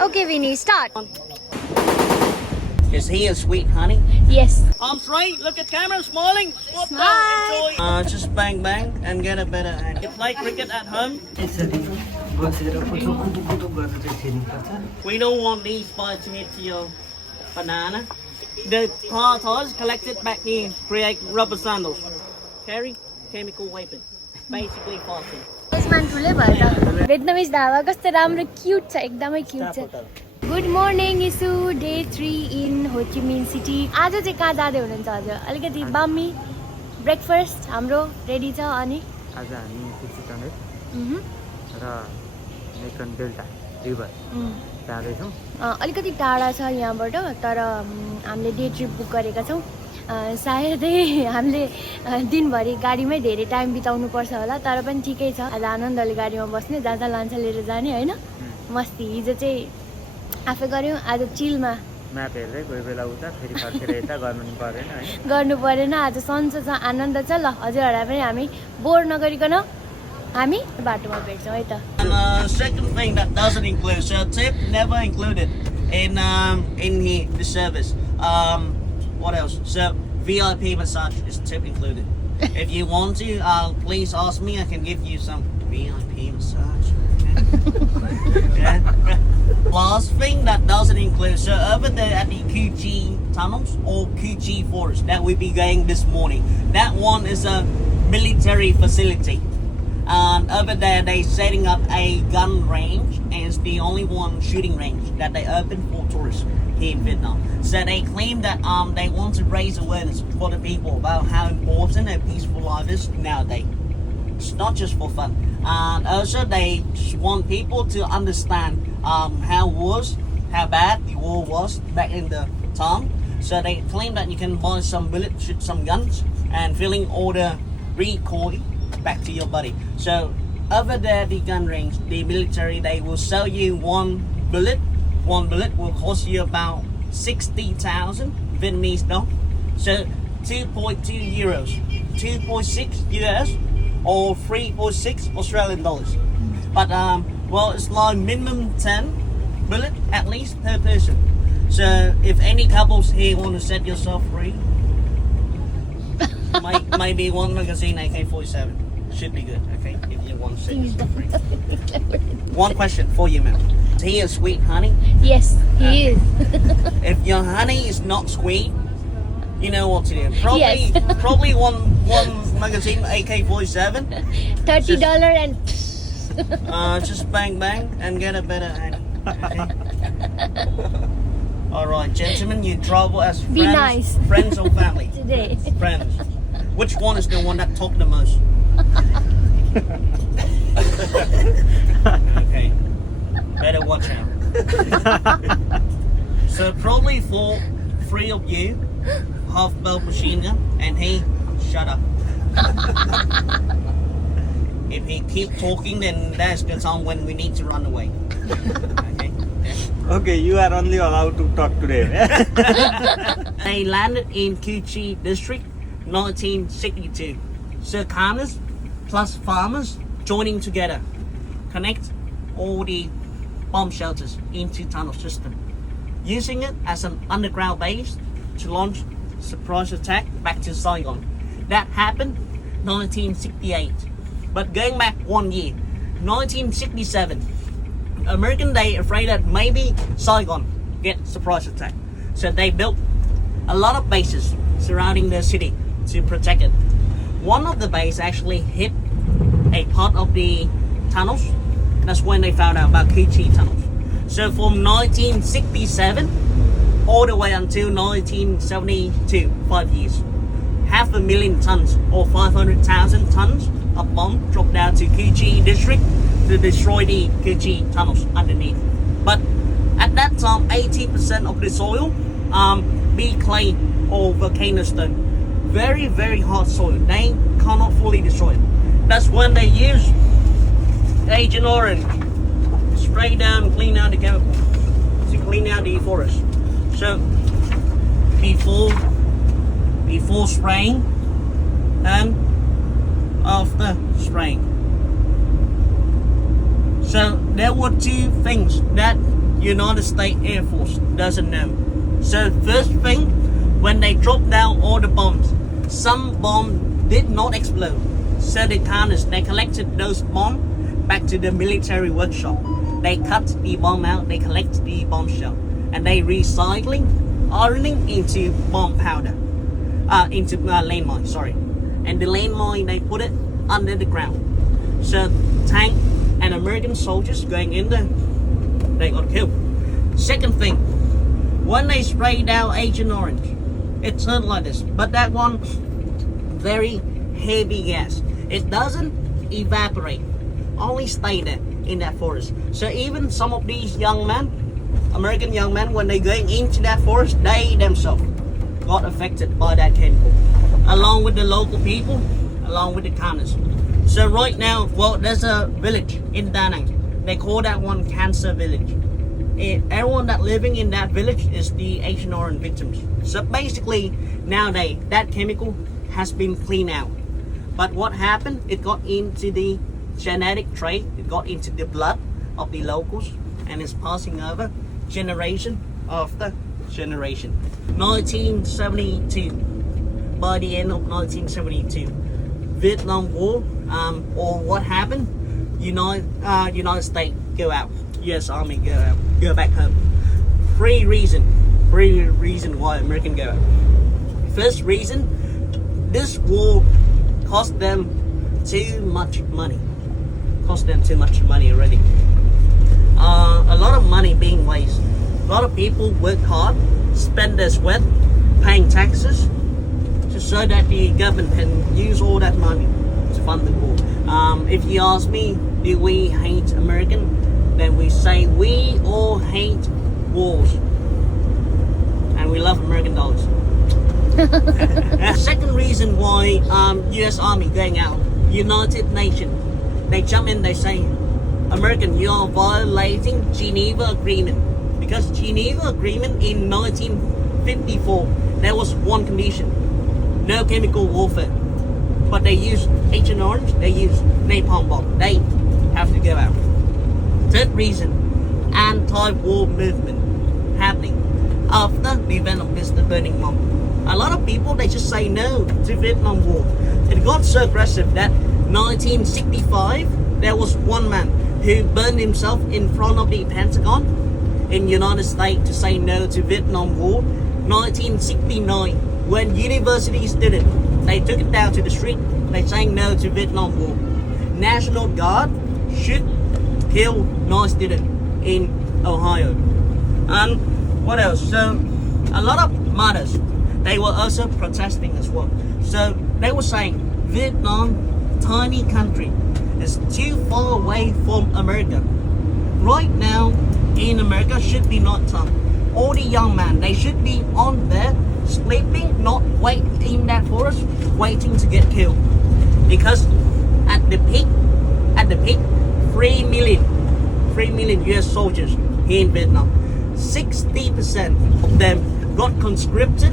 Okay, Vini, start. Is he a sweet honey? Yes. Arms right, look at camera, smiling. What the? Smile. Enjoy. Just bang bang and get a better hang. You play cricket at home? We don't want these spikes to hit your banana. The tartars collected back here create rubber sandals. Carry chemical weapon. Basically fighting. यसमान ठुलै भयो त Vietnamese dhaba कस्तो राम्रो cute छ एकदमै cute छ good morning issue day 3 इन हो ची मिन सिटी आज चाहिँ कहाँ जाँदै हुनुहुन्छ हजुर अलिकति बामी ब्रेकफास्ट हाम्रो रेडी छ अनि आज हामी कुची टनेट र मेकन डेल्टा रिभर जाँदैछौँ अलिकति टाढा छ यहाँबाट तर हामीले डे ट्रिप बुक गरेका छौँ सायदै हामीले दिनभरि गाडीमै धेरै टाइम बिताउनु पर्छ होला तर पनि ठिकै छ आज आनन्दले गाडीमा बस्ने जहाँ जहाँ लान्छ लिएर जाने होइन मस्ती हिजो चाहिँ आफै गऱ्यौँ आज चिलमा म्याप हेर्दै कोही बेला उता फेरि फर्केर यता गर्नु परेन आज सन्चो छ आनन्द छ ल हजुरहरूलाई पनि हामी बोर नगरिकन हामी बाटोमा भेट्छौँ है त Second thing that doesn't include, so tip never included in here, the service. What else? So VIP massage is tip included. If you want to, please ask me. I can give you some VIP massage. Yeah. Last thing that doesn't include, so over there at the Chi tunnels or Chi forest that we'll be going this morning. That one is a military facility. And over there they're setting up a gun range, and it's the only one shooting range that they open for tourists here in Vietnam. So they claim that they want to raise awareness for the people about how important a peaceful life is nowadays. It's not just for fun. And also they want people to understand how bad the war was back in the time. So they claim that you can buy some bullets, shoot some guns, and filling all the recoil back to your body. So over there, the gun range, the military, they will sell you one bullet. One bullet will cost you about 60,000 Vietnamese dong. So 2.2 euros, 2.6 US, or 3.6 Australian dollars. But well, it's like minimum 10 bullet at least per person. So if any couples here want to set yourself free, maybe one magazine AK-47 should be good, okay? If you want to set yourself free. One question for you, ma'am. Is he a sweet honey? Yes, he is. If your honey is not sweet, you know what to do. Yes. Probably one magazine AK-47. $30 and just bang bang and get a better hand. Okay? Alright, gentlemen, you travel as friends, Be nice. Friends or family? today. Friends. Which one is the one that talked the most? Okay. Better watch out. So probably for 3 of you, half belt machine gun, and he, shut up. If he keep talking, then that's the time when we need to run away. Okay. Yeah. Okay, you are only allowed to talk today. They landed in Ho Chi district 1962. So farmers plus farmers joining together connect all the bomb shelters into tunnel system, using it as an underground base to launch surprise attack back to Saigon. That happened 1968. But going back 1 year, 1967, American they afraid that maybe Saigon get surprise attack. So they built a lot of bases surrounding the city to protect it. One of the base actually hit a part of the tunnels. That's when they found out about Ho Chi tunnels. So from 1967 all the way until 1972, 5 years, 500,000 tons or 500,000 tons of bomb dropped down to Ho Chi district to destroy the Ho Chi tunnels underneath. But at that time, 80% of the soil be clay or volcano stone. Very, very hard soil. They cannot fully destroy it. That's when they use Agent Orange, spray down, clean out the chemical to clean out the forest. So before spraying and after spraying. So there were two things that United States Air Force doesn't know. So first thing, when they dropped down all the bombs, some bombs did not explode. So the counters, they collected those bombs back to the military workshop. They cut the bomb out, they collect the bombshell, and they ironing into bomb powder, into landmine, sorry. And the landmine, they put it under the ground. So tank and American soldiers going in there, they got killed. Second thing, when they sprayed out Agent Orange, it turned like this. But that one, very heavy gas. It doesn't evaporate, only stay there in that forest. So even some of these young men, American young men, when they going into that forest, they themselves got affected by that chemical, along with the local people, along with the counters. So right now, well, there's a village in Da Nang. They call that one Cancer Village. Everyone that living in that village is the Agent Orange victims. So basically, nowadays, that chemical has been cleaned out. But what happened? It got into the genetic trait. It got into the blood of the locals, and it's passing over generation after generation. 1972. By the end of 1972, Vietnam War, or what happened? United States go out. U.S. Army go out. Go back home. Three reason why American go out. First reason, this war cost them too much money. Cost them too much money already. A lot of money being wasted. A lot of people work hard, spend their sweat, paying taxes, just so that the government can use all that money to fund the war. If you ask me, do we hate American? Then we say we all hate wars, and we love American dollars. Second reason why U.S. Army going out, United Nations, they jump in, they say, American, you are violating Geneva Agreement. Because Geneva Agreement in 1954, there was one condition, no chemical warfare. But they use Agent Orange, they use napalm bomb, they have to go out. Third reason, anti-war movement happening after the event of Mr. Burning Man. A lot of people, they just say no to Vietnam War. It got so aggressive that 1965, there was one man who burned himself in front of the Pentagon in United States to say no to Vietnam War. 1969, when universities did it, they took it down to the street, they saying no to Vietnam War. National Guard should kill non-student in Ohio. And what else? So a lot of mothers, they were also protesting as well. So they were saying Vietnam, tiny country, is too far away from America. Right now in America should be not time. All the young men, they should be on there sleeping, not wait in that forest, waiting to get killed. Because at the peak, 3 million US soldiers here in Vietnam. 60% of them got conscripted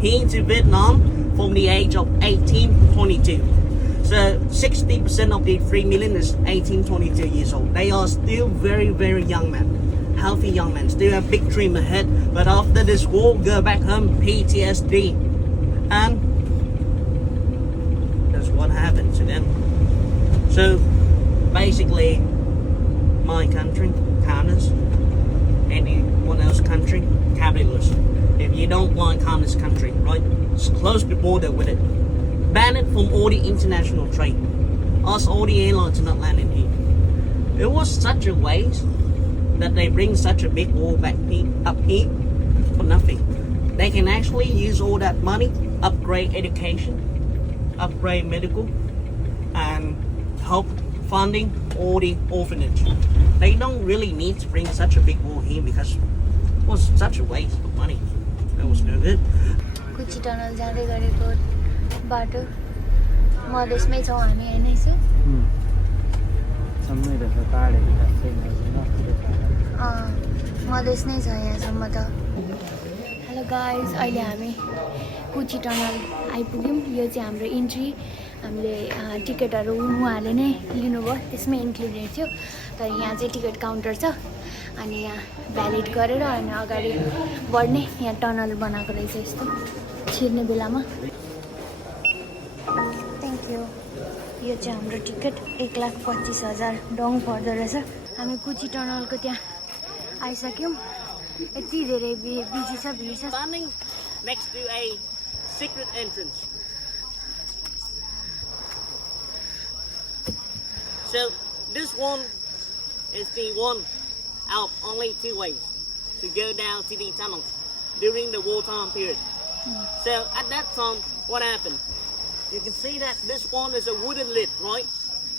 here into Vietnam from the age of 18 to 22. So 60% of the 3 million is 18, 22 years old. They are still very, very young men. Healthy young men, still have big dream ahead. But after this war, go back home, PTSD. And that's what happened to them. So basically, my country, communist, anyone else's country, capitalist. If you don't like communist country, right, just close the border with it. Ban it from all the international trade. Ask all the airlines to not land in here. It was such a waste that they bring such a big war back up here for nothing. They can actually use all that money, upgrade education, upgrade medical, and help funding all the orphanage. They don't really need to bring such a big war here because it was such a waste of money. That was no good. Kuchi tunnel जाँदै गरेको बाटो मधेसमै छौँ हामी होइन यसो मधेस नै छ यहाँसम्म त हेलो गाइज अहिले हामी कुची टनल आइपुग्यौँ यो चाहिँ हाम्रो इन्ट्री हामीले टिकटहरू उहाँहरूले नै लिनुभयो त्यसमै इन्क्लुडेड थियो तर यहाँ चाहिँ टिकट काउन्टर छ अनि यहाँ भ्यालिड गरेर अनि अगाडि बढ्ने यहाँ टनल बनाएको रहेछ यस्तो छिर्ने बेलामा थ्याङ्क यू यो चाहिँ हाम्रो टिकट 1,25,000 डङ पर्दो रहेछ हामी कुची टनलको त्यहाँ आइसक्यौँ यति धेरै बिजी छ भिड छ Standing next to a secret entrance. So this one is the one out only 2 ways to go down to the tunnel during the wartime period. So at that time, what happened? You can see that this one is a wooden lid, right?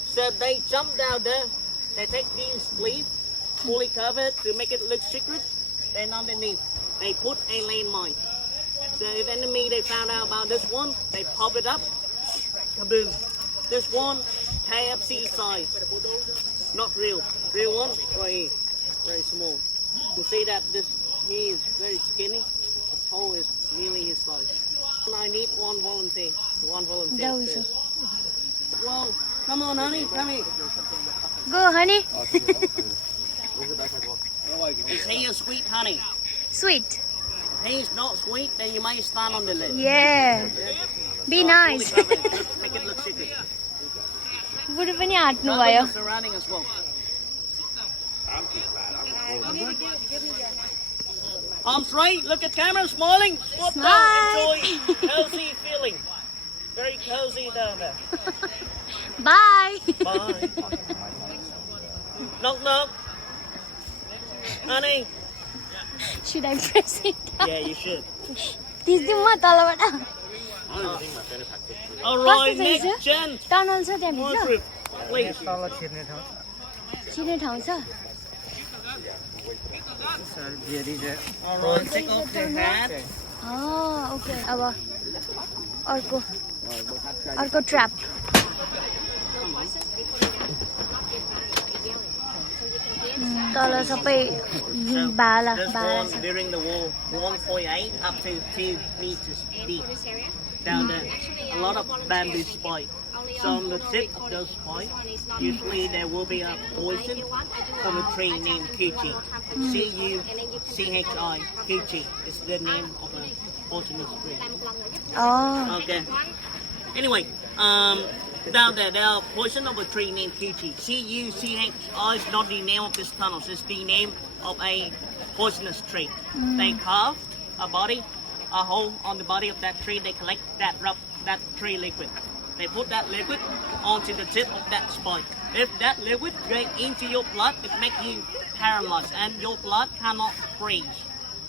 So they jump down there, they take these leaves, fully covered to make it look secret. Then underneath, they put a landmine. So if enemy they found out about this one, they pop it up, kaboom. This one, KFC size, not real. Real one, right here, very small. You can see that this he is very skinny. This hole is nearly his size. I need one volunteer. One volunteer. That was first. Whoa, come on, honey, come here. Go, honey. Is he a sweet honey? Sweet. If he's not sweet, then you may stand on the lid. Yeah. Be nice. Fully covered. Make it look secret. बुढी पनि हाँट्नु Cover भयो the surrounding as well. Arms straight, look at camera, smiling. What the? Smile. Enjoy cozy feeling. Very cozy down there. Bye. Bye. Knock knock. Honey. Should I press it down? Yeah, you should. तिस्दिउँ म तलबाट Alright, कस्तो छ next gen. Tunnel छ More त्यहाँभित्र group, please. तल छिर्ने ठाउँ छिर्ने ठाउँ छ जेरी चाहिँ Alright, take off your hat. Okay अब अर्को ट्र्याप तल सबै बाला This बाला one छ during the war, 1.8 up to 2 meters deep. Down there, a lot of bamboo spike. So on the tip of those spikes, usually there will be a poison from a tree named Kuchi. Cuchi. Kuchi is the name of a poisonous tree. Okay. Anyway, down there are poison of a tree named Kuchi. Cuchi is not the name of this tunnel. It's the name of a poisonous tree. They carved a body, a hole on the body of that tree. They collect that tree liquid. They put that liquid onto the tip of that spike. If that liquid goes into your blood, it makes you paralyzed and your blood cannot freeze.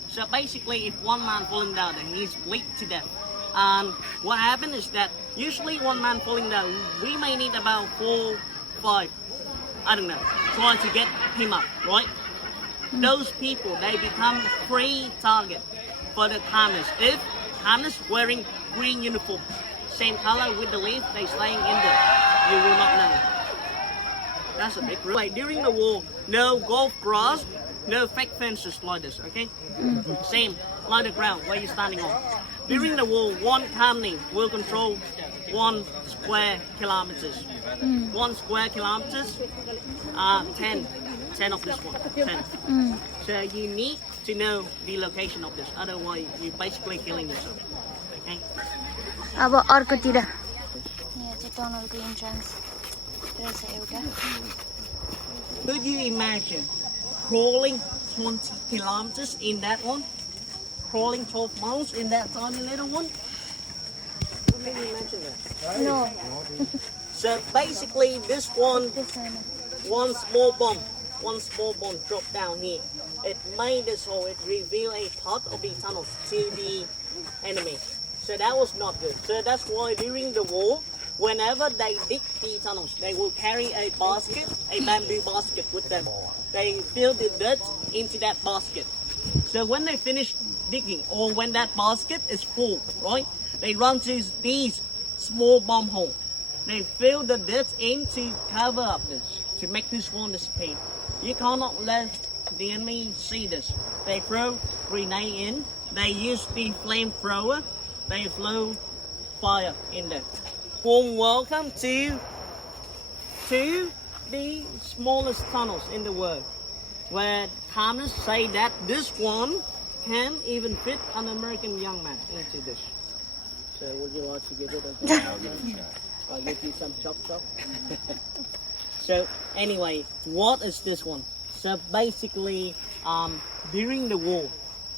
So basically, if one man falling down, then he's bleed to death. And what happened is that usually one man falling down, we may need about 4, 5, I don't know, trying to get him up, right? Those people, they become free target for the communists. If communists wearing green uniform, same color with the leaf, they staying in there. You will not know. That's a big rule. Like, during the war, no golf grass, no fake fences like this, okay? Same, like the ground where you're standing on. During the war, one company will control 1 square kilometers. 1 square kilometers, 10 of this one, 10. So you need to know the location of this, otherwise you're basically killing yourself, okay? अब अर्कोतिर यहाँ चाहिँ टनलको entrance रहेछ एउटा Could you imagine crawling 20 kilometers in that one? Crawling 12 miles in that tiny little one? Can you imagine that? No. So basically this one, one small bomb dropped down here. It made this hole, it revealed a part of the tunnel to the enemy. So that was not good. So that's why during the war, whenever they dig the tunnels, they will carry a basket, a bamboo basket with them. They fill the dirt into that basket. So when they finish digging, or when that basket is full, right, they run to these small bomb hole. They fill the dirt in to cover up this, to make this one disappear. You cannot let the enemy see this. They throw grenade in. They use the flamethrower. They flow fire in there. Warm welcome to the smallest tunnels in the world. where Thomas say that this one can even fit an American young man into this. So would you like to give it a go? I'll give you some chop. So anyway, what is this one? So basically, during the war,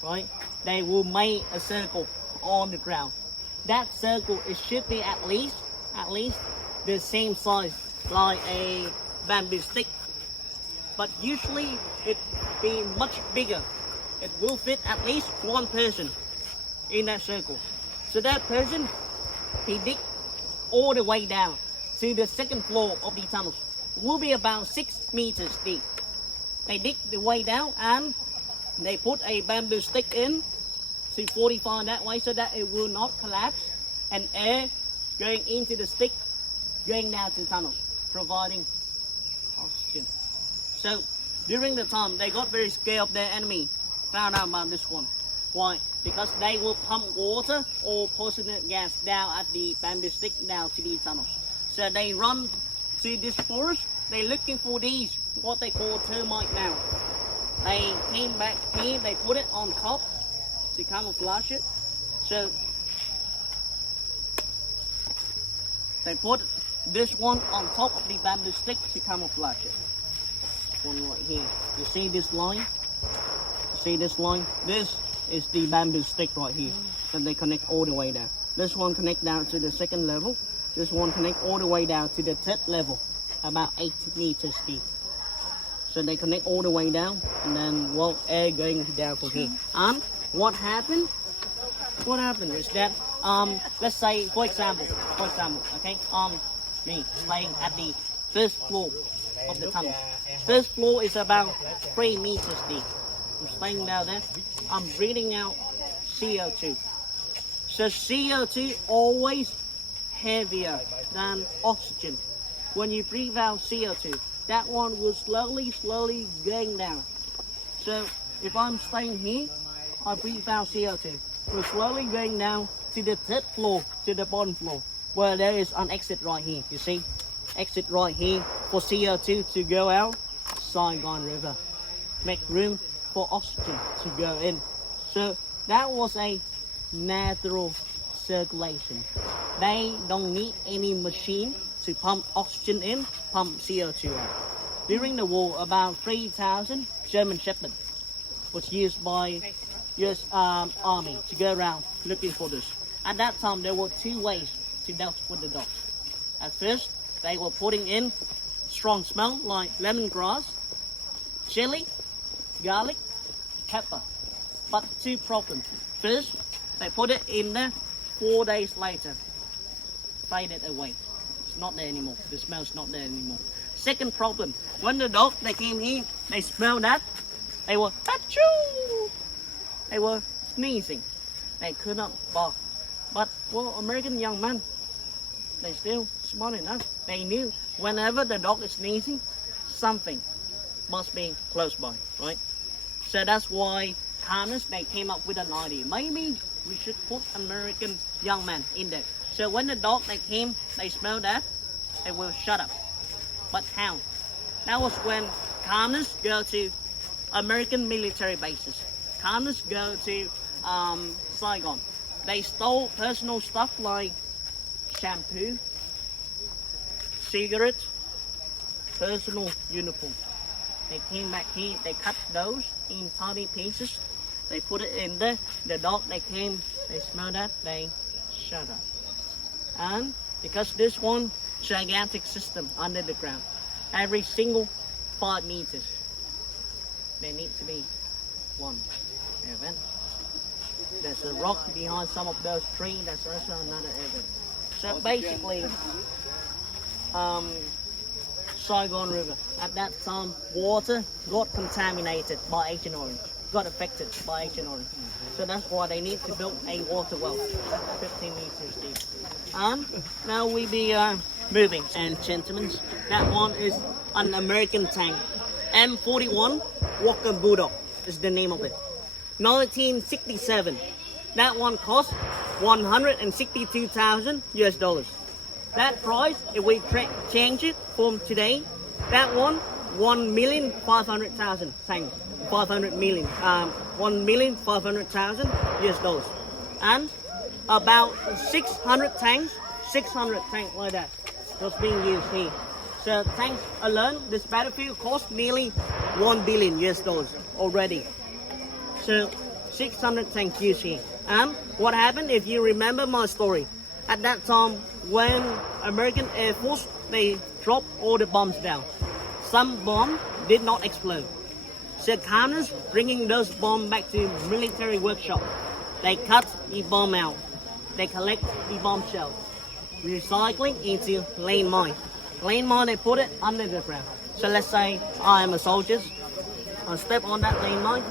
right, they will make a circle on the ground. That circle, it should be at least the same size like a bamboo stick, but usually it be much bigger. It will fit at least one person in that circle. So that person, he dig all the way down to the second floor of the tunnel. It will be about 6 meters deep. They dig the way down and they put a bamboo stick in to fortify that way so that it will not collapse, and air going into the stick, going down to the tunnel, providing oxygen. So during the time, they got very scared of their enemy, found out about this one. Why? Because they will pump water or poisonous gas down at the bamboo stick down to these tunnels. So they run to this forest, they're looking for these, what they call termite now. They came back here, they put it on top to camouflage it. So they put this one on top of the bamboo stick to camouflage it. One right here. You see this line? You see this line? This is the bamboo stick right here that they connect all the way down. This one connect down to the second level. This one connect all the way down to the third level, about 8 meters deep. So they connect all the way down, and then well, air going down from here. And what happened? What happened is that let's say for example, okay, me staying at the first floor of the tunnel. First floor is about 3 meters deep. I'm staying down there. I'm breathing out CO2. So CO2 always heavier than oxygen. When you breathe out CO2, that one will slowly going down. So if I'm staying here, I breathe out CO2. We're slowly going down to the third floor, to the bottom floor, where there is an exit right here. You see, exit right here for CO2 to go out. Saigon River, make room for oxygen to go in. So that was a natural circulation. They don't need any machine to pump oxygen in, pump CO2 out. During the war, about 3,000 German Shepherds was used by US Army to go around looking for this. At that time, there were 2 ways to deal with the dogs. At first, they were putting in strong smell like lemongrass, chili, garlic, pepper. But 2 problems. First, they put it in there, 4 days later, faded away. It's not there anymore. The smell's not there anymore. Second problem, when the dog they came here, they smelled that, they were achoo! They were sneezing. They could not bark. But well, American young men, they still smart enough. They knew whenever the dog is sneezing, something must be close by, right? So that's why Thomas, they came up with an idea. Maybe we should put American young men in there. So when the dog they came, they smelled that, they will shut up. But how? That was when Thomas go to American military bases. Thomas go to Saigon. They stole personal stuff like shampoo, cigarettes, personal uniform. They came back here, they cut those in tiny pieces. They put it in there. The dog they came, they smelled that, they shut up. And because this one gigantic system under the ground, every single 5 meters, there needs to be one event. There's a rock behind some of those trees, that's also another event. So basically, Saigon River, at that time, water got contaminated by Agent Orange, got affected by Agent Orange. So that's why they need to build a water well, 15 meters deep. And now we be moving. And gentlemen, that one is an American tank. M41 Walker Bulldog is the name of it. 1967. That one cost $162,000 US. That price, if we change it from today, that one 1,500,000 tanks, 500 million, 1,500,000 US dollars, and about 600 tanks like that was being used here. So tanks alone, this battlefield cost nearly 1 billion US dollars already. So 600 tanks used here. And what happened, if you remember my story, at that time when American Air Force, they dropped all the bombs down. Some bombs did not explode. So commoners bringing those bombs back to military workshop. They cut the bomb out. They collect the bomb shells, recycling into landmine. Landmine, they put it under the ground. So let's say I am a soldier. I step on that landmine.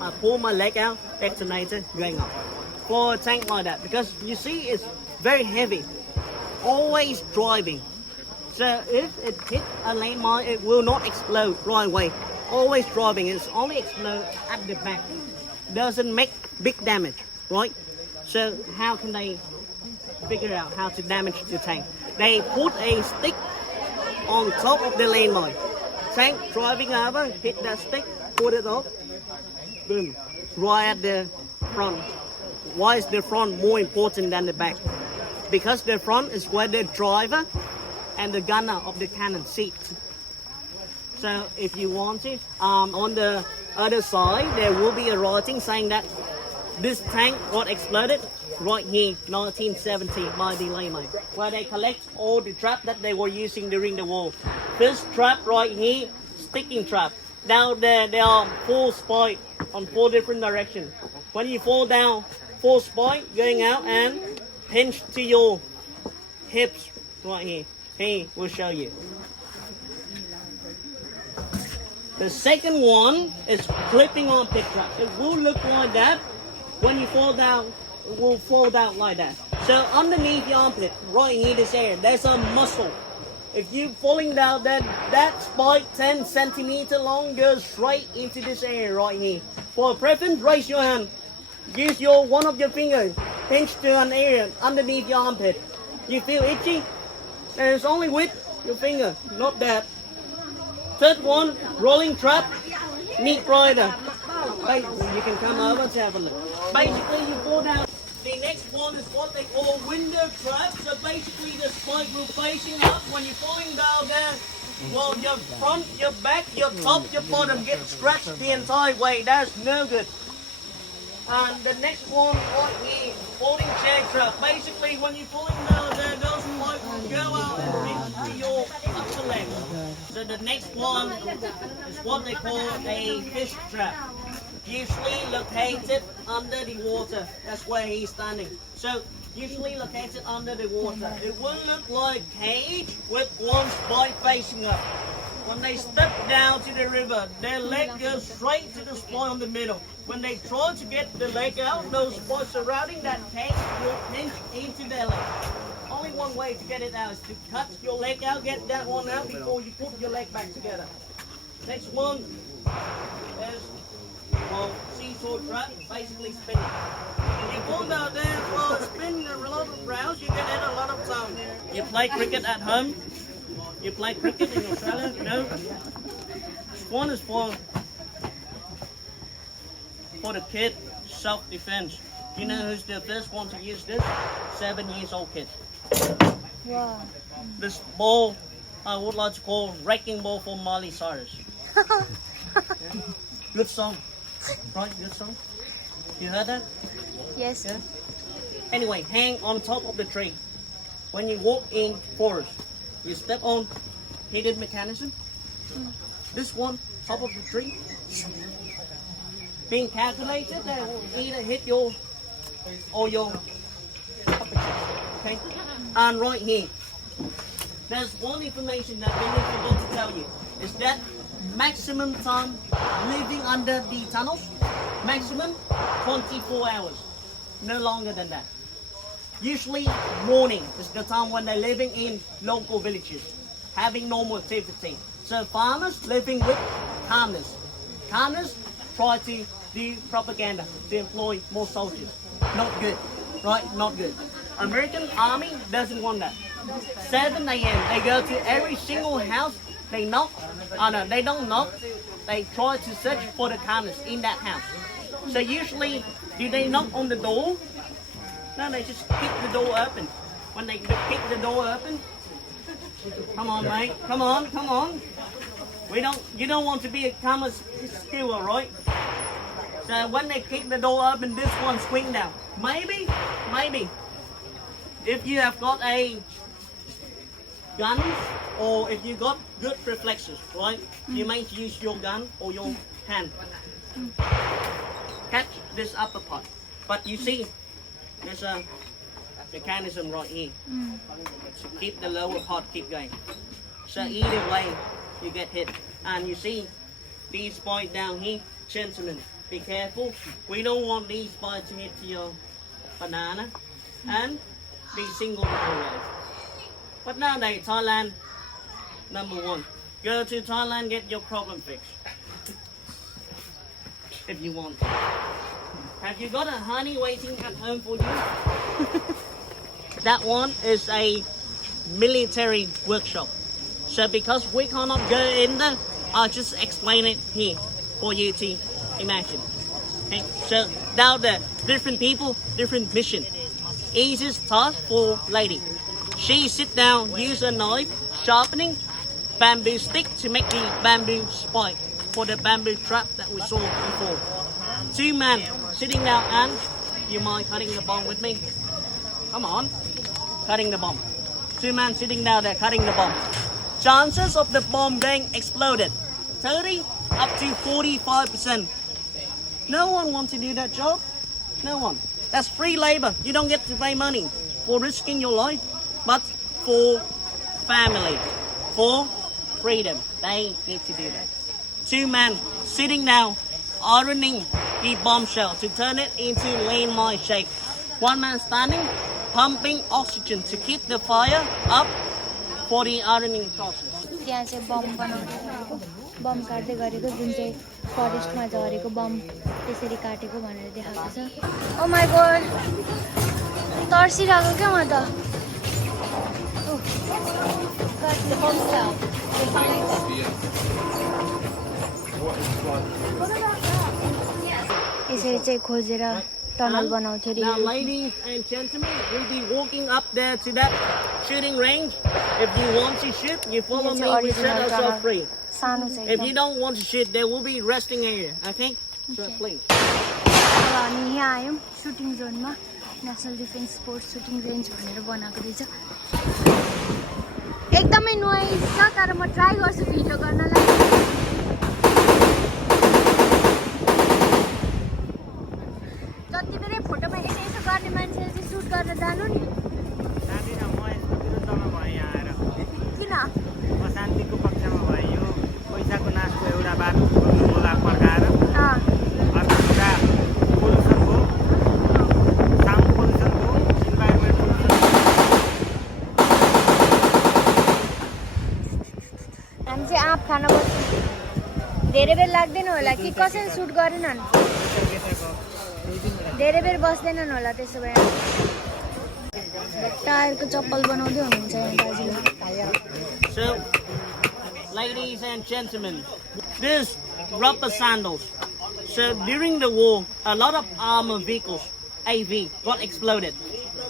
I pull my leg out, detonator going up. For a tank like that, because you see it's very heavy, always driving. So if it hit a landmine, it will not explode right away. Always driving, it's only explode at the back. Doesn't make big damage, right? So how can they figure out how to damage the tank? They put a stick on top of the landmine. Tank driving over, hit that stick, put it off, boom, right at the front. Why is the front more important than the back? Because the front is where the driver and the gunner of the cannon sit. So if you want it, on the other side, there will be a writing saying that this tank got exploded right here, 1970, by the landmine, where they collect all the trap that they were using during the war. This trap right here, sticking trap. Down there are 4 spikes on 4 different directions. When you fall down, 4 spikes going out and pinch to your hips right here. Here, we'll show you. The second one is clipping on pit trap. It will look like that. When you fall down, it will fall down like that. So underneath the armpit, right here, this area, there's a muscle. If you falling down, that spike 10 centimeter long goes straight into this area right here. For preference, raise your hand. Use one of your fingers, pinch to an area underneath your armpit. You feel itchy? And it's only with your finger, not that. Third one, rolling trap, knee rider. You can come over to have a look. Basically, you fall down. The next one is what they call window trap. So basically, the spike will facing up. When you're falling down there, well, your front, your back, your top, your bottom get scratched the entire way. That's no good. And the next one, what is folding chair trap. Basically, when you're falling down there, those spikes will go out and reach to your upper leg. So the next one is what they call a fish trap. Usually located under the water. That's where he's standing. So usually located under the water. It will look like a cage with one spike facing up. When they step down to the river, their leg goes straight to the spike in the middle. When they try to get the leg out, those spikes surrounding that cage will pinch into their leg. Only one way to get it out is to cut your leg out, get that one out before you put your leg back together. Next one is, well, seesaw trap, basically spinning. When you fall down there, well, spin a lot of rounds, you get in a lot of time. You play cricket at home? You play cricket in Australia? No? One is for the kid, self-defense. You know who's the first one to use this? 7 years old kid. Wow. This ball, I would like to call wrecking ball for Miley Cyrus. Yeah. Good song. Right, good song. You heard that? Yes. Yeah. Anyway, hang on top of the tree. When you walk in forest, you step on hidden mechanism. This one, top of the tree. Being calculated, that will either hit your or your puppet. Okay? And right here, there's one information that Vini forgot to tell you. Is that maximum time living under the tunnels, maximum 24 hours. No longer than that. Usually morning is the time when they're living in local villages, having normal activity. So farmers living with calmness. Calmness try to do propaganda to employ more soldiers. Not good, right? Not good. American army doesn't want that. 7 a.m. they go to every single house they knock. Oh no, they don't knock. They try to search for the calmness in that house. So usually, do they knock on the door? No, they just kick the door open. When they kick the door open, come on, mate, come on, come on. You don't want to be a calmness stealer, right? So when they kick the door open, this one swing down. Maybe, if you have got a gun or if you got good reflexes, right? You might use your gun or your hand. Catch this upper part. But you see, there's a mechanism right here to keep the lower part keep going. So either way, you get hit. And you see, these spikes down here, gentlemen, be careful. We don't want these spikes to hit to your banana and be single away. But nowadays, Thailand, #1. Go to Thailand, get your problem fixed. If you want. Have you got a honey waiting at home for you? That one is a military workshop. So because we cannot go in there, I'll just explain it here for you to imagine. Okay? So now the different people, different mission. Easiest task for lady. She sit down, use a knife, sharpening bamboo stick to make the bamboo spike for the bamboo trap that we saw before. 2 men sitting down, and you mind cutting the bomb with me? Come on, cutting the bomb. 2 men sitting down there cutting the bomb. Chances of the bomb being exploded, 30 up to 45%. No one wants to do that job. No one. That's free labor. You don't get to pay money for risking your life, but for family, for freedom, they need to do that. 2 men sitting down, ironing the bombshell to turn it into landmine shape. 1 man standing, pumping oxygen to keep the fire up for the ironing process. त्यहाँ चाहिँ बम बनाउँदै बम काट्दै गरेको जुन चाहिँ फरेस्टमा झरेको बम त्यसरी काटेको भनेर देखाएको छ. ओ माय गॉड, तर्सिरहेको क्या म त. यसरी चाहिँ खोजेर टनल बनाउँथ्यो रे. Now ladies and gentlemen, we'll be walking up there to that shooting range. If you want to shoot, you follow me, we set ourselves free. सानो छ If you don't want to shoot, there will be resting area, okay? So please. अब हामी यहाँ आयौँ shooting जोनमा. National defence sports shooting range भनेर बनाएको रहेछ. एकदमै नोइज छ, तर म ट्राई गर्छु भिडियो गर्नलाई. जति बेरै फोटोमा यसो यसो गर्ने मान्छेले चाहिँ सुट गर्न जानु नि. किन? शान्तिको पक्षमा भयो. पैसाको नाशको एउटा बाटो होला फर्काएर. अर्को कुरा पोल्युसनको, साउन्ड पोल्युसनको, इन्भाइरोमेन्ट पोल्युसन. हामी चाहिँ आँप खान बस्छौँ. धेरै बेर लाग्दैन होला कि कसरी सुट गरेनन्? धेरै बेर बस्दैनन् होला त्यसो भए. टायरको चप्पल बनाउँदै हुनुहुन्छ यहाँ दाजुले. So, ladies and gentlemen, this rubber sandals. So during the war, a lot of armored vehicles, AV, got exploded.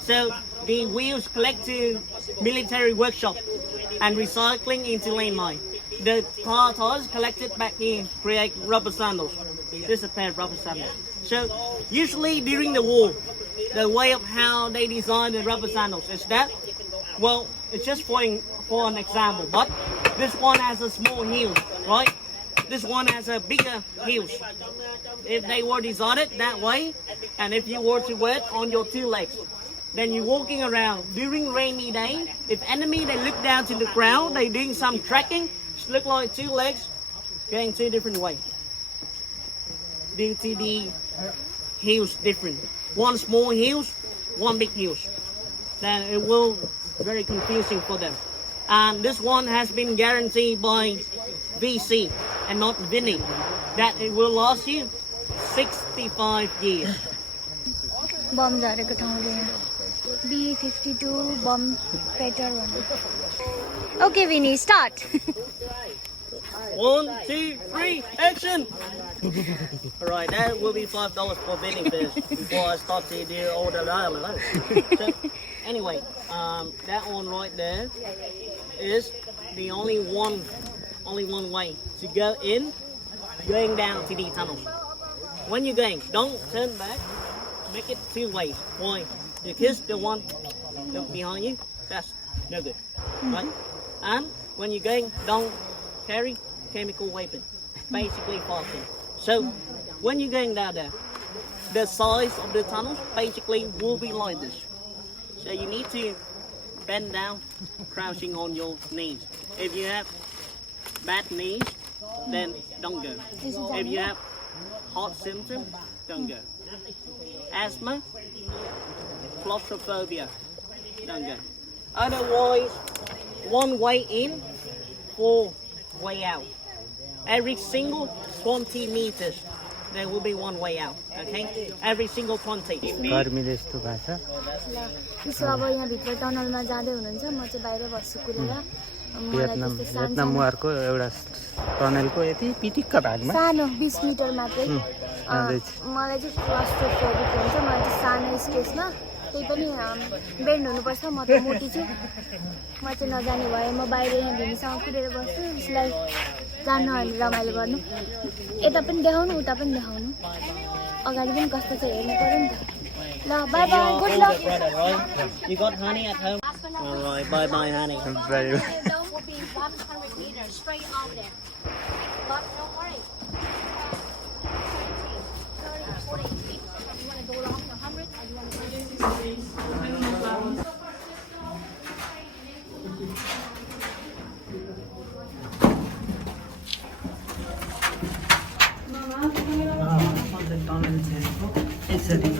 So the wheels collect to military workshop and recycling into landmine. The car tires collected back in, create rubber sandals. This is a pair of rubber sandals. So usually during the war, the way of how they design the rubber sandals is that, well, it's just for an example, but this one has a small heel, right? This one has a bigger heels. If they were designed that way, and if you were to wear it on your 2 legs, then you're walking around during rainy day. If enemy, they look down to the ground, they doing some trekking, just look like 2 legs going 2 different ways. Due to the heels different. 1 small heels, 1 big heels. Then it will very confusing for them. And this one has been guaranteed by VC and not Vini that it will last you 65 years. बम झरेको ठाउँले B52 बम crater भन्नु. Okay, Vini, start. 1, 2, 3, action! Alright, that will be $5 for Vini first before I start to do all the other. So, anyway, that one right there is the only one way to go in, going down to the tunnel. When you're going, don't turn back, make it 2 ways. Why? Because the one behind you, that's no good, right? And when you're going, don't carry chemical weapon, basically fasting. So when you're going down there, the size of the tunnel basically will be like this. So you need to bend down, crouching on your knees. If you have bad knees, then don't go. If you have heart symptoms, don't go. Asthma, claustrophobia, don't go. Otherwise, 1 way in, 4 way out. Every single 20 meters, there will be 1 way out. Okay? Every single 20. गर्मीले यस्तो भएको छ यसो अब यहाँ भित्र टनलमा जाँदै हुनुहुन्छ म चाहिँ बाहिर बस्छु कुरेर भियतनामको एउटा टनलको यति पिटिक्क भागमा सानो 20 मिटर मात्रै मलाई चाहिँ क्लास्ट्रोफोबिक हुन्छ मलाई चाहिँ सानो स्पेसमा त्यही पनि बेन्ड हुनुपर्छ म त मोटी छु म चाहिँ नजाने भए म बाहिर यहाँ भिनीसँग कुरेर बस्छु यसलाई जान्नु अनि रमाइलो गर्नु यता पनि देखाउनु उता पनि देखाउनु अगाडि पनि कस्तो छ हेर्नु पर्यो नि त ल by by good luck You got honey at home? Alright, bye bye honey. Very will be 100 meters straight out there. But don't worry. 30, 40, 50. You want to go along to 100 or you want to go tunnel छेडेको यसरी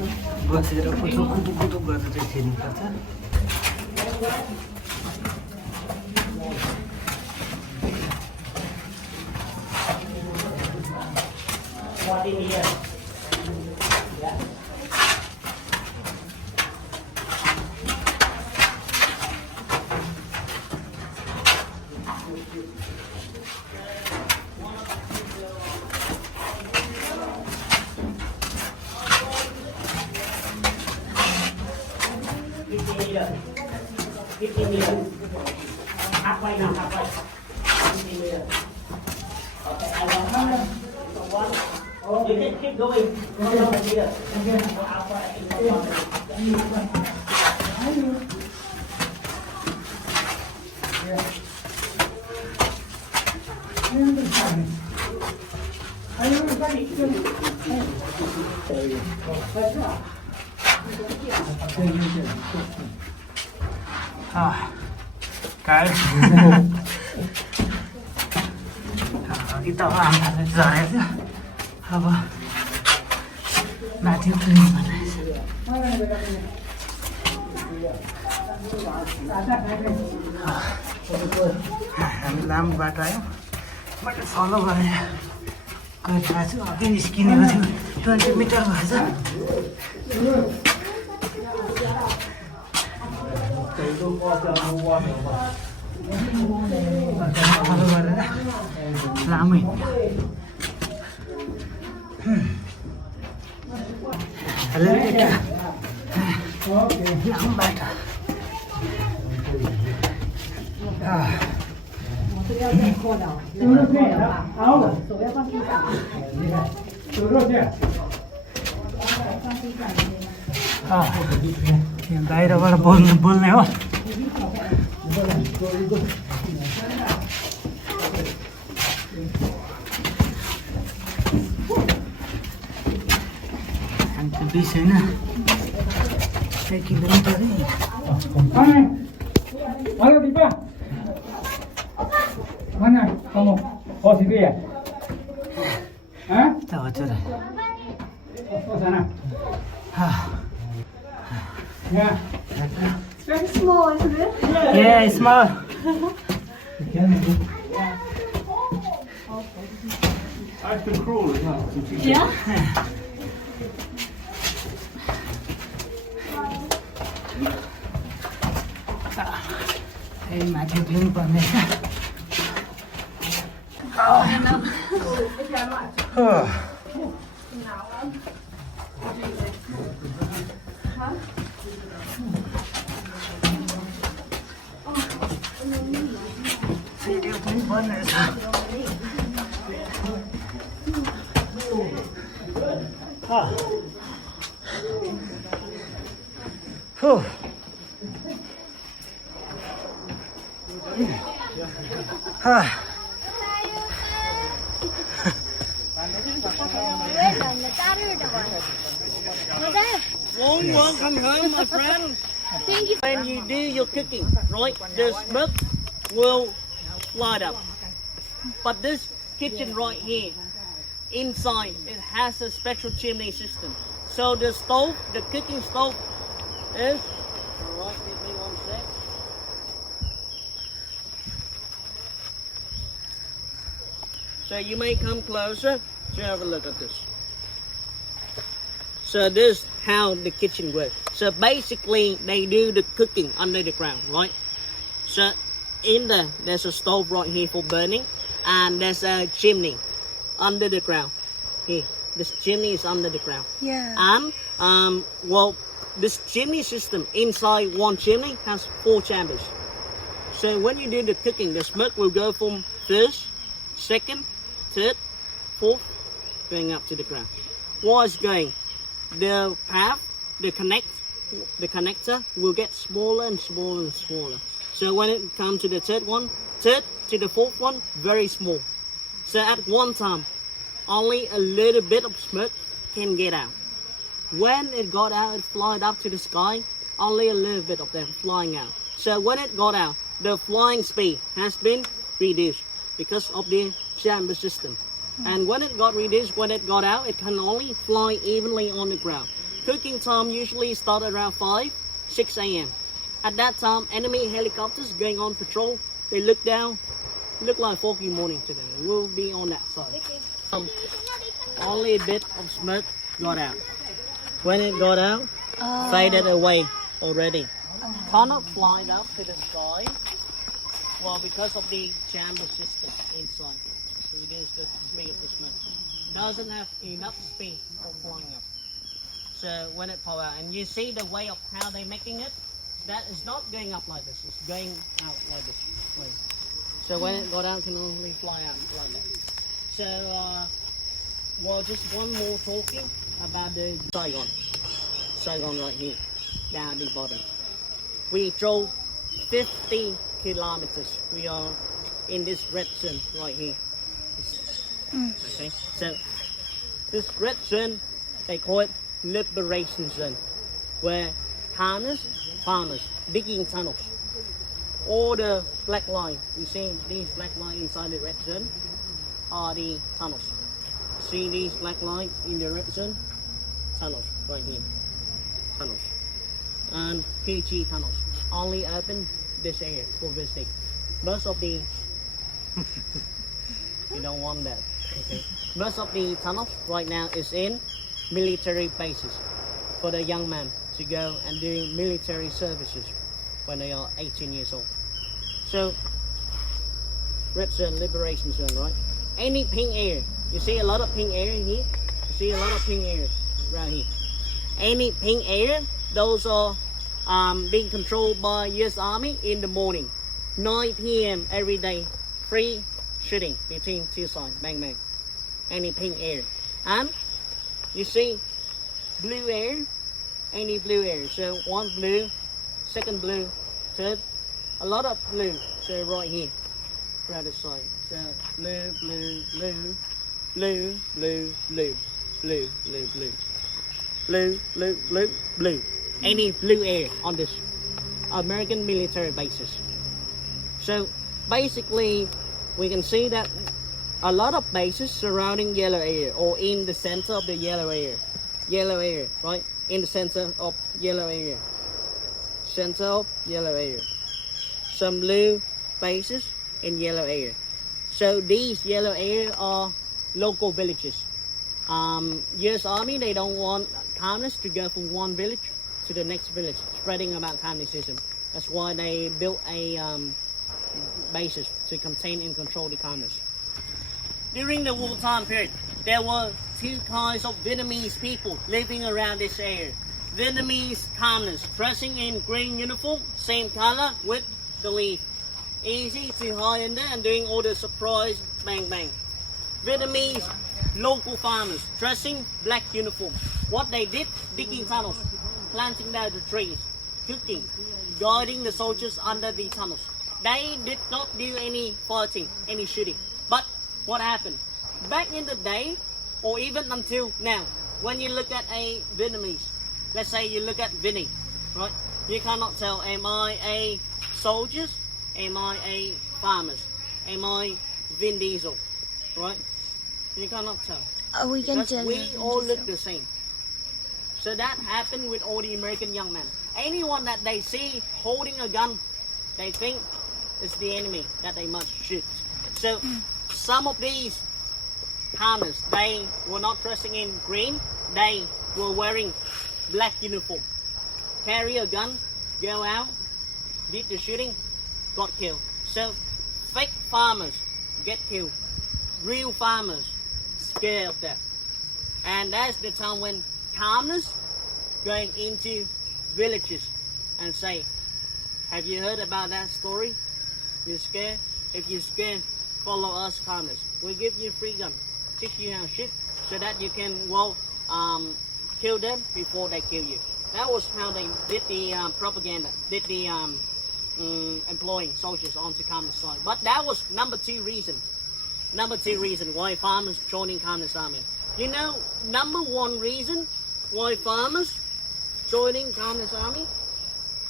बसेर कुचुक कुचुक गरेर चाहिँ छिर्नुपर्छ Halfway now, halfway. 15 meters. Okay, I want 100. So 1. You can keep going. 100 meters. Go outside, I think अघि त आमाले झरेको थियो अब माथि उठ्ने हामी लामो बाटो आयौँ मैले फलो गरेर गइरहेको छु अघि निस्किनेको थियो 20 मिटर भएछ फलो गरेर लामो लामो बाटो बाहिरबाट बोल्ने हो Anki bis होइन 1 kilometre Hola, tipa. Mana? ¿Cómo? ¿Posible? ¿Ah? त हजुर ¿O sana? Yeah. Very small, isn't it? Yeah, small. I can crawl as well. Yeah. Hey, माथि उक्लिनु पर्ने छ Video पनि बन्दैछ Warm welcome home, my friend. Thank you. When you do your cooking, right, the smoke will light up. But this kitchen right here, inside, it has a special chimney system. So the stove, the cooking stove is, alright, give me 1 sec. So you may come closer to have a look at this. So this is how the kitchen works. So basically they do the cooking under the ground, right? So in there's a stove right here for burning, and there's a chimney under the ground. Here, this chimney is under the ground. Yeah. And well, this chimney system, inside one chimney has 4 chambers. So when you do the cooking, the smoke will go from first, second, third, fourth, going up to the ground. While it's going, the path, the connector will get smaller and smaller and smaller. So when it comes to the third to the fourth one, very small. So at one time, only a little bit of smoke can get out. When it got out, it flied up to the sky, only a little bit of them flying out. So when it got out, the flying speed has been reduced because of the chamber system. And when it got reduced, when it got out, it can only fly evenly on the ground. Cooking time usually starts around 6 a.m. At that time, enemy helicopters going on patrol, they look down, look like foggy morning today. We'll be on that side. Only a bit of smoke got out. When it got out, faded away already. Cannot fly up to the sky, well, because of the chamber system inside. Reduce the speed of the smoke. Doesn't have enough speed for flying up. So when it power out, and you see the way of how they're making it, that is not going up like this, it's going out like this way. So when it got out, it can only fly out like that. So well, just one more talking about the Saigon right here, down at the bottom. We drove 50 kilometers. We are in this red zone right here. Okay, so this red zone, they call it liberation zone, where farmers digging tunnels. All the black line, you see these black lines inside the red zone are the tunnels. See these black lines in the red zone? Tunnels, right here. Tunnels. And Ho Chi tunnels. Only open this area for visiting. Most of the you don't want that. Okay. Most of the tunnels right now is in military bases for the young men to go and do military services when they are 18 years old. So, red zone, liberation zone, right? Any pink area, you see a lot of pink area here? You see a lot of pink areas right here. Any pink area, those are being controlled by US Army in the morning. 9 p.m. every day, free shooting between two sides, bang bang. Any pink area. And you see blue air, any blue air. So one blue, second blue, third, a lot of blue. So right here, right this side. So blue, blue, blue, blue, blue, blue, blue, blue, blue, blue, blue, blue, blue. Any blue air on this American military bases. So basically, we can see that a lot of bases surrounding yellow area or in the center of the yellow area, right? In the center of yellow area. Center of yellow area. Some blue bases in yellow area. So these yellow area are local villages. US Army, they don't want communists to go from one village to the next village, spreading about communism. That's why they built a bases to contain and control the communists. During the wartime period, there were two kinds of Vietnamese people living around this area. Vietnamese commoners dressing in green uniform, same color with the leaf. Easy to hide in there and doing all the surprise bang bang. Vietnamese local farmers dressing black uniform. What they did, digging tunnels, planting down the trees, cooking, guiding the soldiers under the tunnels. They did not do any fighting, any shooting. But what happened? Back in the day, or even until now, when you look at a Vietnamese, let's say you look at Vini, right? You cannot tell, am I a soldiers? Am I a farmers? Am I Vin Diesel? Right? You cannot tell. We can Because tell. we all look the same. So that happened with all the American young men. Anyone that they see holding a gun, they think it's the enemy that they must shoot. So some of these farmers, they were not dressing in green. They were wearing black uniform. Carry a gun, go out, did the shooting, got killed. So fake farmers get killed. Real farmers scared of that. And that's the time when commoners going into villages and say, have you heard about that story? You're scared? If you're scared, follow us commoners. We give you free gun, teach you how to shoot, so that you can kill them before they kill you. That was how they did the propaganda, did the employing soldiers onto communist side. But that was number two reason why farmers joining communist army. You know, number one reason why farmers joining communist army?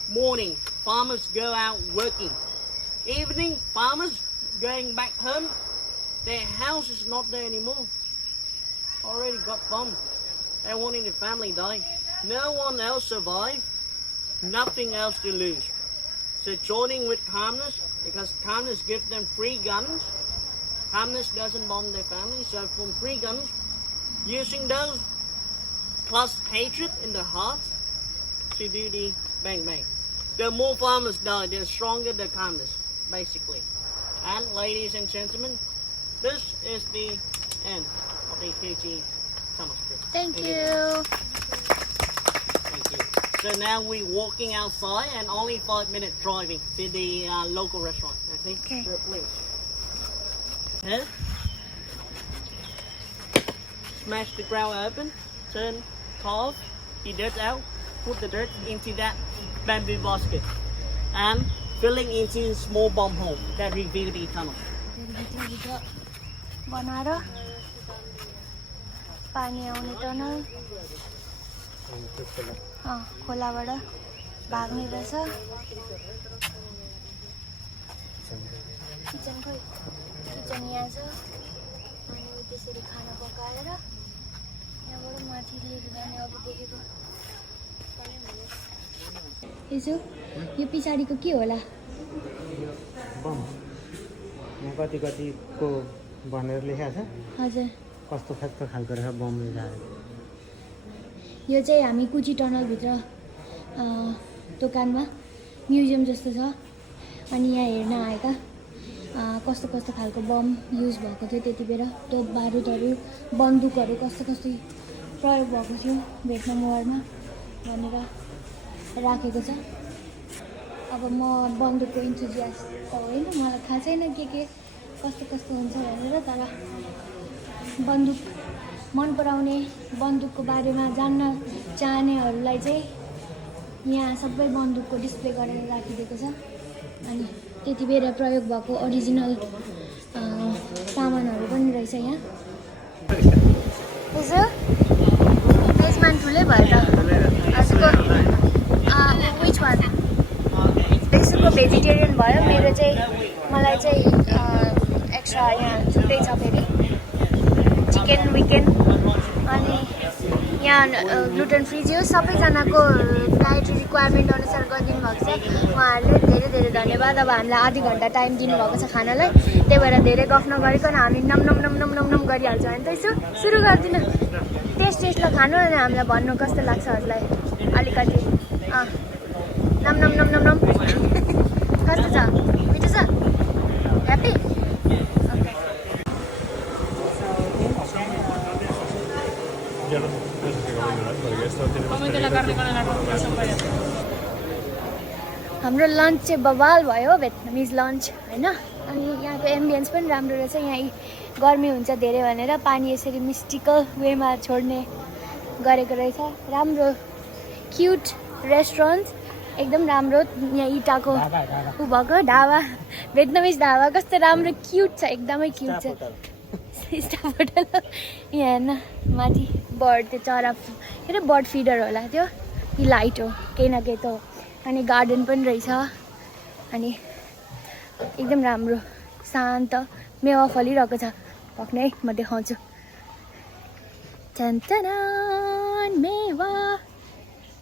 Morning, farmers go out working. Evening, farmers going back home. Their house is not there anymore. Already got bombed. They wanted their family die. No one else survived. Nothing else to lose. So joining with communists, because communists give them free guns. Communists doesn't bomb their family, so from free guns, using those plus hatred in the heart to do the bang bang. The more farmers die, the stronger the communists, basically. And ladies and gentlemen, this is the end of the Ho Chi Summer Trip. Thank you. Thank you. So now we're walking outside and only 5 minutes driving to the local restaurant. Okay. So please. Head. Smash the ground open. Turn, carve the dirt out. Put the dirt into that bamboo basket and filling into small bomb hole that reveal the tunnel. बनाएर पानी आउने tunnel खोलाबाट भाग्ने रहेछ kitchen खोइ kitchen यहाँ छ अनि त्यसरी खाना पकाएर यहाँबाट माथि लिएर जाने अघि देखेको यसो यो पछाडिको के होला बम यहाँ कति कतिको भनेर लेखेको छ हजुर कस्तो कस्तो खालको रहेछ बम लेखाएको यो चाहिँ हामी कुची टनलभित्र दोकानमा म्युजियम जस्तो छ अनि यहाँ हेर्न आएका कस्तो कस्तो खालको बम युज भएको थियो त्यति बेला तोप बारुदहरू बन्दुकहरू कस्तो कस्तो प्रयोग भएको थियो भेट्नम वारमा भनेर राखेको छ अब म बन्दुकको इन्थुजियास्ट त होइन मलाई थाहा छैन के कस्तो कस्तो हुन्छ भनेर तर बन्दुक मन पराउने बन्दुकको बारेमा जान्न चाहनेहरूलाई चाहिँ यहाँ सबै बन्दुकको डिस्प्ले गरेर राखिदिएको छ अनि त्यति बेला प्रयोग भएको ओरिजिनल सामानहरू पनि रहेछ यहाँ यसो यसमा ठुलै भयो त हजुरको विच वान यसोको भेजिटेरियन भयो मेरो चाहिँ मलाई चाहिँ एक्स्ट्रा यहाँ छुट्टै छ फेरि चिकन विकेन अनि यहाँ ग्लुटेन फ्री थियो सबैजनाको डायट्री रिक्वायरमेन्ट अनुसार गरिदिनु भएको छ उहाँहरूले धेरै धेरै धन्यवाद अब हामीलाई आधी घन्टा टाइम दिनुभएको छ खानालाई त्यही भएर धेरै गफ नगरिकन हामी नम नम नम नम नम नम गरिहाल्छौँ होइन त यसो सुरु गरिदिनु टेस्टलाई खानु अनि हामीलाई भन्नु कस्तो लाग्छ हजुरलाई अलिकति नम नम नम नम नम कस्तो छ मिठो छ ह्याप्पी हाम्रो लन्च चाहिँ बवाल भयो भियतनामिज लन्च होइन अनि यहाँको एम्बियन्स पनि राम्रो रहेछ यहाँ गर्मी हुन्छ धेरै भनेर पानी यसरी मिस्टिकल वेमा छोड्ने गरेको रहेछ राम्रो क्युट रेस्टुरेन्ट एकदम राम्रो यहाँ इटाको ऊ भएको ढाबा भियतनामिज ढाबा कस्तो राम्रो क्युट छ एकदमै क्युट छ स्टाफ होटल यहाँ हेर्न माथि बर्ड त्यो चरा के अरे बर्ड फिडर होला त्यो कि लाइट हो केही न केही त हो अनि गार्डन पनि रहेछ अनि एकदम राम्रो शान्त मेवा फलिरहेको छ पक्ने है म देखाउँछु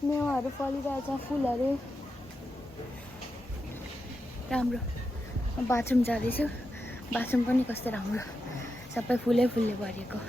मेवाहरू फलिरहेछ फुलहरू राम्रो बाथरुम जाँदैछु बाथरुम पनि कस्तो राम्रो सबै फुलले भरिएको